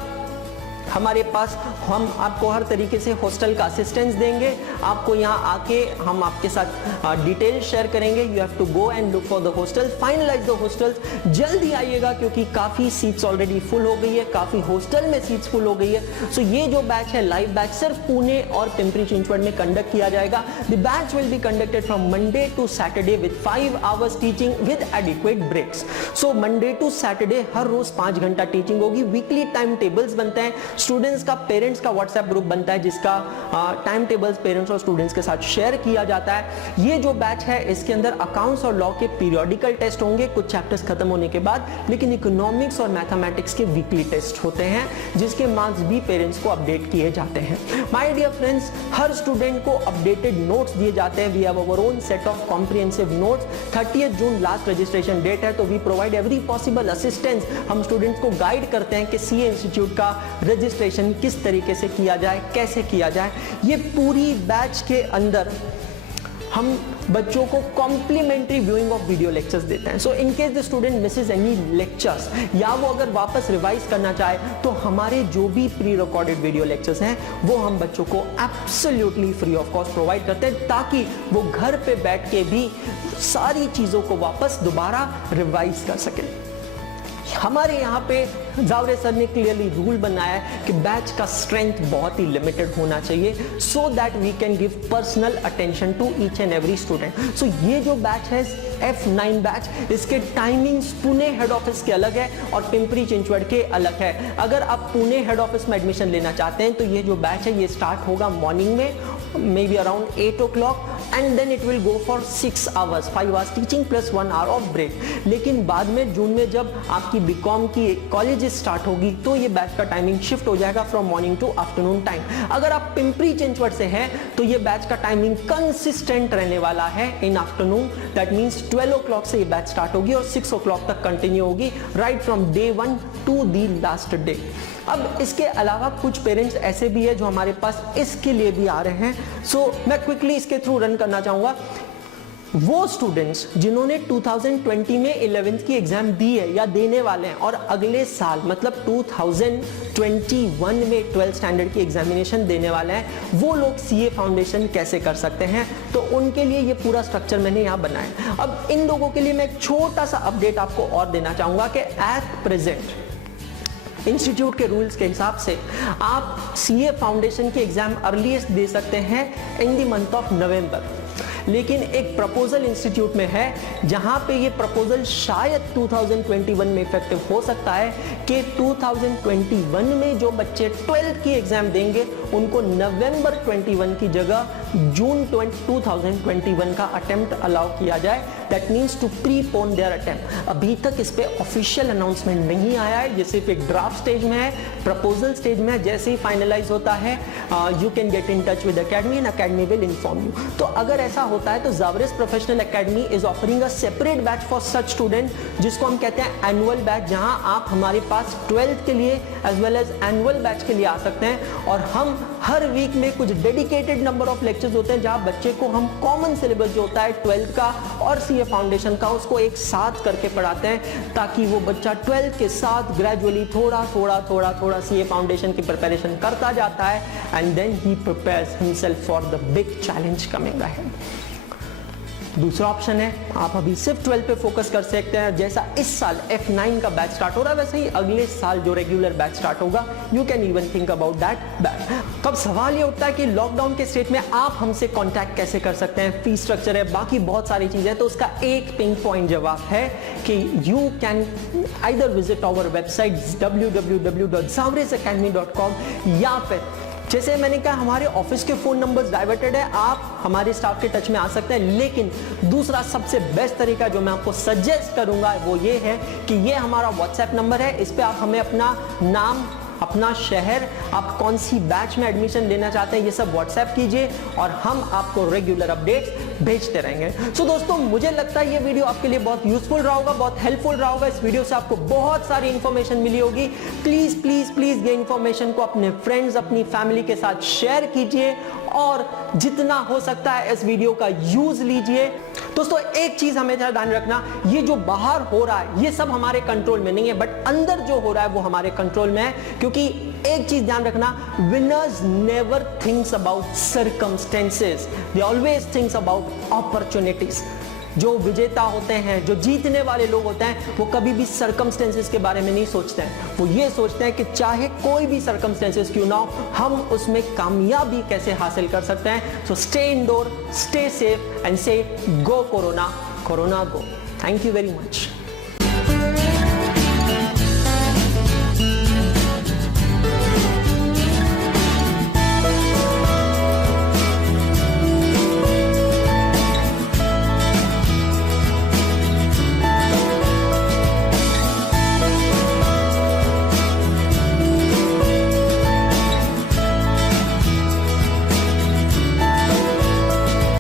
हमारे पास हम आपको हर तरीके से हॉस्टल का असिस्टेंस देंगे। आपको यहाँ आके हम आपके साथ डिटेल शेयर करेंगे। You have to go and look for the hostel, finalize the hostels. जल्दी आइएगा क्योंकि काफ़ी सीट्स ऑलरेडी फुल हो गई है, काफ़ी हॉस्टल में सीट्स फुल हो गई है। सो ये जो बैच है लाइव बैच सिर्फ पुणे और पिंपरी चिंचवड में कंडक्ट किया जाएगा। The batch will be conducted from Monday to Saturday with 5 hours teaching with adequate breaks. So Monday to Saturday हर रोज 5 घंटा टीचिंग होगी। वीकली टाइम टेबल्स बनते हैं, स्टूडेंट्स का पेरेंट्स का व्हाट्सएप ग्रुप बनता है जिसका टाइम टेबल्स पेरेंट्स और स्टूडेंट्स के साथ शेयर किया जाता है। ये जो बैच है इसके अंदर अकाउंट्स और लॉ के पीरियोडिकल टेस्ट होंगे कुछ चैप्टर्स खत्म होने के बाद, लेकिन इकोनॉमिक्स और मैथमेटिक्स के वीकली टेस्ट होते हैं जिसके मार्क्स भी पेरेंट्स को अपडेट किए जाते हैं। माय डियर फ्रेंड्स, हर स्टूडेंट को अपडेटेड नोट्स दिए जाते हैं। We have our own set of comprehensive notes. 30th जून लास्ट रजिस्ट्रेशन डेट है, तो we provide every possible assistance. हम स्टूडेंट्स को गाइड करते हैं कि सीए इंस्टीट्यूट का रजिस्ट्रेशन किस तरीके से किया जाए, कैसे किया जाए। ये पूरी बैच के अंदर हम बच्चों को complimentary viewing of video lectures देते हैं। So in case the student misses any lectures या वो अगर वापस रिवाइज करना चाहे तो हमारे जो भी प्री रिकॉर्डेड वीडियो लेक्चर्स हैं वो हम बच्चों को absolutely free of cost provide करते हैं ताकि वो घर पे बैठ के भी सारी चीजों को वापस दोबारा रिवाइज कर सकें। हमारे यहाँ पे जावरे सर ने क्लियरली रूल बनाया है कि बैच का स्ट्रेंथ बहुत ही लिमिटेड होना चाहिए so that we can give personal attention to each and every student. So ये जो बैच है F9 बैच, इसके टाइमिंग्स पुणे हेड ऑफिस के अलग है और पिंपरी चिंचवड के अलग है। अगर आप पुणे हेड ऑफिस में एडमिशन लेना चाहते हैं तो ये जो बैच है ये स्टार्ट होगा मॉर्निंग में maybe around 8 o'clock and then it will go for 6 hours, 5 hours teaching plus 1 hour of break. लेकिन बाद में जून में जब आपकी बीकॉम की कॉलेज स्टार्ट होगी तो ये बैच का टाइमिंग शिफ्ट हो जाएगा from morning to afternoon time. अगर आप पिंपरी चिंचवड से हैं तो ये बैच का टाइमिंग कंसिस्टेंट रहने वाला है in afternoon. That means 12 o'clock से ये बैच स्टार्ट होगी और 6 o'clock तक कंटिन्यू होगी right from day 1 to the last day. अब इसके अलावा कुछ पेरेंट्स ऐसे भी है जो हमारे पास इसके लिए भी आ रहे हैं. सो मैं क्विकली इसके थ्रू रन करना चाहूंगा. वो स्टूडेंट्स जिन्होंने 2020 में 11th की एग्जाम दी है या देने वाले हैं और अगले साल मतलब 2021 में 12th स्टैंडर्ड की एग्जामिनेशन देने वाले हैं, वो लोग सीए फाउंडेशन कैसे कर सकते हैं, तो उनके लिए ये पूरा स्ट्रक्चर मैंने यहाँ बनाया. अब इन लोगों के लिए मैं एक छोटा सा अपडेट आपको और देना चाहूंगा कि एट प्रेजेंट इंस्टीट्यूट के रूल्स के हिसाब से आप सीए फाउंडेशन की एग्जाम अर्लीस्ट दे सकते हैं इन द मंथ ऑफ नवंबर. लेकिन एक प्रपोजल इंस्टीट्यूट में है जहां पे ये प्रपोजल शायद 2021 में इफेक्टिव हो सकता है कि 2021 में जो बच्चे 12th की एग्जाम देंगे उनको नवंबर 21 की जगह जून 2021 का अटेम्प्ट अलाउ किया जाए. That means to prepone their attempt. अभी तक इस पे ऑफिशियल अनाउंसमेंट नहीं आया है, ये सिर्फ एक ड्राफ्ट स्टेज में है, प्रपोजल स्टेज में है. जैसे ही फाइनलाइज होता है you can get in touch with academy and academy will inform you. तो अगर ऐसा होता है तो Zavares professional academy is offering a separate batch for such student जिसको हम कहते हैं एनुअल बैच, जहां आप हमारे पास 12th के लिए as well as annual batch के लिए आ सकते हैं. और हम हर वीक में कुछ डेडिकेटेड नंबर ऑफ लेक्चर्स होते हैं जहां बच्चे को हम कॉमन सिलेबस जो होता है 12th का और सीए फाउंडेशन का उसको एक साथ करके पढ़ाते हैं ताकि वो बच्चा 12th के साथ ग्रेजुअली थोड़ा सीए फाउंडेशन की प्रिपरेशन करता जाता है and then he prepares himself for the big challenge coming ahead. दूसरा ऑप्शन है आप अभी सिर्फ 12 पे फोकस कर सकते हैं. जैसा इस साल F9 का बैच स्टार्ट हो रहा है वैसे ही अगले साल जो रेगुलर बैच स्टार्ट होगा you can even think about that batch. तब सवाल ये उठता है कि लॉकडाउन के स्टेट में आप हमसे कांटेक्ट कैसे कर सकते हैं, फीस स्ट्रक्चर है, बाकी बहुत सारी चीजें हैं. तो उसका एक पिन पॉइंट जवाब है कि you can either visit our website www.zavresacademy.com या फिर जैसे मैंने कहा हमारे ऑफिस के फोन नंबर्स डाइवर्टेड है, आप हमारे स्टाफ के टच में आ सकते हैं. लेकिन दूसरा सबसे बेस्ट तरीका जो मैं आपको सजेस्ट करूंगा वो ये है कि ये हमारा व्हाट्सएप नंबर है. इस पे आप हमें अपना नाम, अपना शहर, आप कौन सी बैच में एडमिशन लेना चाहते हैं ये सब व्हाट्सएप कीजिए और हम आपको रेगुलर अपडेट्स भेजते रहेंगे. सो दोस्तों मुझे लगता है ये वीडियो आपके लिए बहुत यूजफुल रहा होगा, बहुत हेल्पफुल रहा होगा. इस वीडियो से आपको बहुत सारी इंफॉर्मेशन मिली होगी. प्लीज प्लीज प्लीज ये इंफॉर्मेशन को अपने फ्रेंड्स, अपनी फैमिली के साथ शेयर कीजिए और जितना हो सकता है इस वीडियो का यूज लीजिए. दोस्तों एक चीज हमेशा ध्यान रखना, ये जो बाहर हो रहा है ये सब हमारे कंट्रोल में नहीं है, बट अंदर जो हो रहा है वो हमारे कंट्रोल में है. क्योंकि एक चीज ध्यान रखना, winners never thinks about circumstances, they always thinks about opportunities. जो विजेता होते हैं, जो जीतने वाले लोग होते हैं, वो कभी भी सर्कमस्टेंसेस के बारे में नहीं सोचते हैं. वो ये सोचते हैं कि चाहे कोई भी सर्कमस्टेंसेस क्यों ना हो, हम उसमें कामयाबी कैसे हासिल कर सकते हैं. So stay indoor, stay safe and say go corona, corona go. Thank you very much.